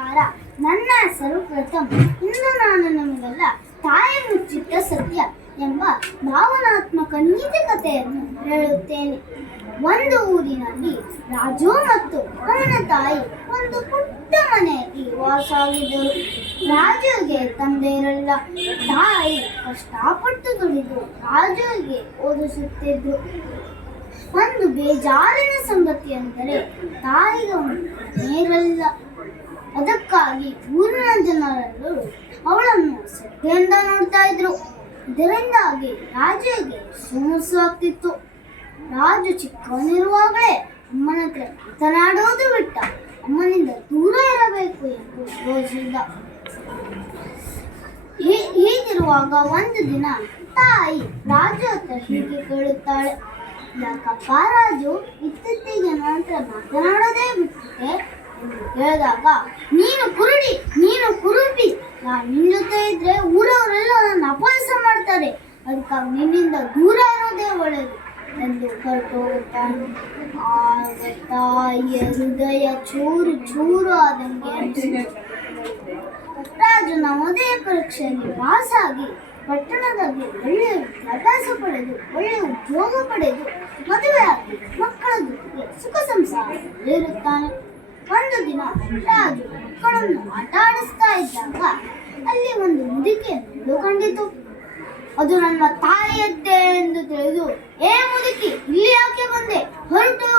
ನಮಸ್ಕಾರ ನನ್ನ ಹೆಸರು ಪ್ರಥಮ್ ಇಂದು ನಾನು ನಿಮಗೆಲ್ಲ ತಾಯಿ ಮುಚ್ಚಿಟ್ಟ ಸತ್ಯ ಎಂಬ ಭಾವನಾತ್ಮಕ ನೀತಿ ಕಥೆಯನ್ನು ಹೇಳುತ್ತೇನೆ. ಒಂದು ಊರಿನಲ್ಲಿ ರಾಜು ಮತ್ತು ಅವನ ತಾಯಿ ಒಂದು ಪುಟ್ಟ ಮನೆಯಲ್ಲಿ ವಾಸವಾಗಿದ್ದರು ರಾಜುಗೆ ತಂದೆ ಇರಲಿಲ್ಲ ತಾಯಿ ಕಷ್ಟಪಟ್ಟು ದುಡಿದು ರಾಜುಗೆ ಓದಿಸುತ್ತಿದ್ರು ಒಂದು ಬೇಜಾರಿನ ಸಂಗತಿ ಅಂದರೆ ತಾಯಿಗೆ ನೇರಲ್ಲ ಅದಕ್ಕಾಗಿ ಊರಿನ ಜನರೆಲ್ಲರೂ ಅವಳನ್ನು ಶ್ರದ್ಧೆಯಿಂದ ನೋಡ್ತಾ ಇದ್ರು. ಇದರಿಂದಾಗಿ ರಾಜೆಗೆ ಸಮಸ್ಯೆ ಆಗ್ತಿತ್ತು. ರಾಜು ಚಿಕ್ಕವನಿರುವಾಗಲೇ ಅಮ್ಮನ ಹತ್ರ ಮಾತನಾಡುವುದು ಬಿಟ್ಟ. ಅಮ್ಮನಿಂದ ದೂರ ಇರಬೇಕು ಎಂದು ಯೋಚಿಸಿದ. ಹೀಗಿರುವಾಗ ಒಂದು ದಿನ ತಾಯಿ ರಾಜು ಹತ್ರ ಹೀಗೆ ಕೇಳುತ್ತಾಳೆ. ಯಾಕಪ್ಪ ರಾಜು, ಇತ್ತೀಚೆಗೆ ನಂತರ ಮಾತನಾಡೋದೇ ಬಿಟ್ಟಿದೆ ಎಂದು ಕೇಳಿದಾಗ ನೀನು ಕುರುಡಿ, ನೀನು ಕುರುಪಿ ನಾನು ನಿನ್ನ ಜೊತೆ ಇದ್ರೆ ಊರವರೆಲ್ಲ ನನ್ನ ಅಪಹಾಸ ಮಾಡ್ತಾರೆ. ಅದಕ್ಕಾಗಿ ನಿನ್ನಿಂದ ದೂರ ಇರೋದೇ ಒಳ್ಳೆಯದು ಎಂದು ಹೊರಟು ಹೋಗುತ್ತಾನೆ. ಆಗ ತಾಯಿಯ ಹೃದಯ ಚೂರು ಚೂರು ಆದಂಗೆ ರಾಜನ ರಾಜು ನವೋದಯ ಪರೀಕ್ಷೆಯಲ್ಲಿ ಪಾಸಾಗಿ ಪಟ್ಟಣದಲ್ಲಿ ಒಳ್ಳೆಯ ವಿದ್ಯಾಭ್ಯಾಸ ಪಡೆದು, ಒಳ್ಳೆಯ ಉದ್ಯೋಗ ಪಡೆದು ಮದುವೆಯಾಗಿ ಮಕ್ಕಳ ಜೊತೆಗೆ ಸುಖ ಸಂಸಾರದಲ್ಲಿರುತ್ತಾನೆ. ಒಂದು ದಿನ ರಾಜು ಮಕ್ಕಳನ್ನು ಆಟ ಆಡಿಸ್ತಾ ಇದ್ದಾಗ ಅಲ್ಲಿ ಒಂದು ಮುದುಕಿಯನ್ನು ಕಂಡಿತು. ಅದು ನನ್ನ ತಾಯಿಯದ್ದೇ ಎಂದು ತಿಳಿದು, ಏ ಮುದುಕಿ, ಇಲ್ಲಿ ಯಾಕೆ ಬಂದೆ? ಹೊರಟು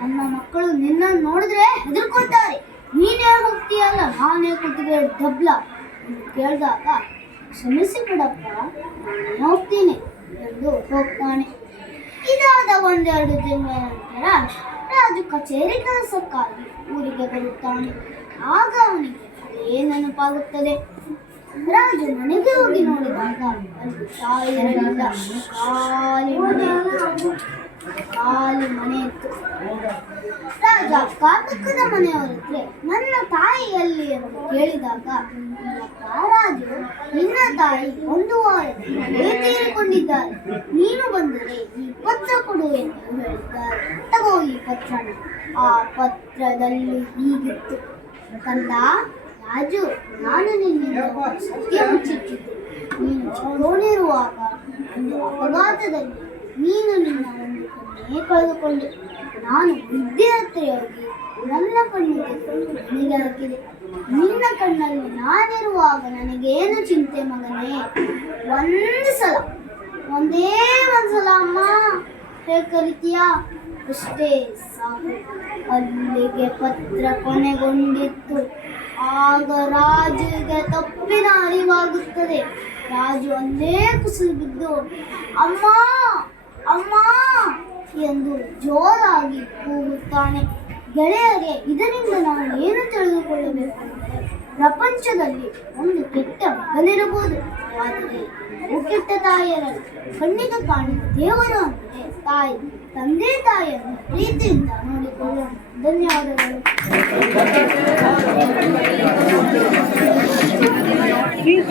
ನನ್ನ ಮಕ್ಕಳು ನಿನ್ನನ್ನು ನೋಡಿದ್ರೆ ಹೆದರ್ಕೊಳ್ತಾರೆ. ನೀನೇ ಹೋಗ್ತೀಯಲ್ಲ, ನಾನೇ ಕೊಟ್ಟಿದ್ರೆ ಡಬ್ಲ ಕೇಳಿದಾಗ ಕ್ಷಮಿಸಿ ಬಿಡಪ್ಪ ನಾನೇ ಹೋಗ್ತೀನಿ ಎಂದು ಹೋಗ್ತಾನೆ. ಇದಾದ ಒಂದೆರಡು ತಿಂಗಳ ನಂತರ ರಾಜು ಕಚೇರಿ ಕೆಲಸಕ್ಕಾಗಿ ಊರಿಗೆ ಬರುತ್ತಾನೆ. ಆಗ ಅವನಿಗೆ ಏನು ನೆನಪಾಗುತ್ತದೆ. ರಾಜು ಮನೆಗೆ ಹೋಗಿ ನೋಡಿದಾಗ ಅಲ್ಲಿ ತಾಯಿ ಇರಲಿಲ್ಲ. ಖಾಲಿ ಮನೆ ಇತ್ತು. ರಾಜ ಅಕ್ಕಪಕ್ಕದ ಮನೆಯವರ ಹತ್ರ ನನ್ನ ತಾಯಿಯಲ್ಲಿ ಕೇಳಿದಾಗ "ಇಲ್ಲಪ್ಪ ರಾಜು, ನಿನ್ನ ತಾಯಿ ಒಂದು ವಾರ ತೀರಿಕೊಂಡಿದ್ದಾರೆ. ನೀನು ಕೊಡು ಎಂದು ಹೇಳಿದ್ದಾರೆ ತಗೋ ಈ ಪತ್ರನ ಆ ಪತ್ರದಲ್ಲಿ ಹೀಗಿತ್ತು ಕಂದ ರಾಜು ನಾನು ನಿನ್ನಿಂದ ಒಂದು ಸತ್ಯ ಮುಚ್ಚಿಟ್ಟಿದ್ದು ನೀನು ಚಿಕ್ಕವನಿರುವಾಗ ಒಂದು ಅಪಘಾತದಲ್ಲಿ ನೀನು ನಿನ್ನ ಒಂದು ಕಣ್ಣೇ ಕಳೆದುಕೊಂಡೆ ನಾನು ವಿದ್ಯಾರ್ಥಿಯಾಗಿ ನನ್ನ ಕಣ್ಣಿಗೆ ನನಗೆ ಹಾಕಿದೆ ನಿನ್ನ ಕಣ್ಣಲ್ಲಿ ನಾನಿರುವಾಗ ನನಗೇನು ಚಿಂತೆ ಮಗನೇ? ಒಂದು ಸಲ ಒಂದೇ ಒಂದು ಸಲ ಅಮ್ಮ. ಕರಿತೀಯಾ ಅಷ್ಟೇ ಸಾಕು. ಅಲ್ಲಿಗೆ ಪತ್ರ ಕೊನೆಗೊಂಡಿತ್ತು. ಆಗ ರಾಜುಗೆ ತಪ್ಪಿನ ಅರಿವಾಗುತ್ತದೆ. ರಾಜು ಒಂದೇ ಕುಸಿದು ಬಿದ್ದು, ಅಮ್ಮ ಅಮ್ಮ ಎಂದು ಜೋರಾಗಿ ಕೂಗುತ್ತಾನೆ. ಗೆಳೆಯರಿಗೆ ಇದರಿಂದ ನಾನು ಏನು ತಿಳಿದುಕೊಳ್ಳಬೇಕು? ಪ್ರಪಂಚದಲ್ಲಿ ಒಂದು ಕೆಟ್ಟ ಮಗನಿರಬಹುದು. ಆದರೆ ನಾವು ಕೆಟ್ಟ ತಾಯಿಯರಲ್ಲ ಕಣ್ಣಿಗೆ ಕಾಣುವ ದೇವರು ಅಂದರೆ ತಾಯಿ ತಂದೆ ತಾಯಿಯನ್ನು ಪ್ರೀತಿಯಿಂದ ನೋಡಿಕೊಳ್ಳೋಣ ಧನ್ಯವಾದಗಳು ನೀವು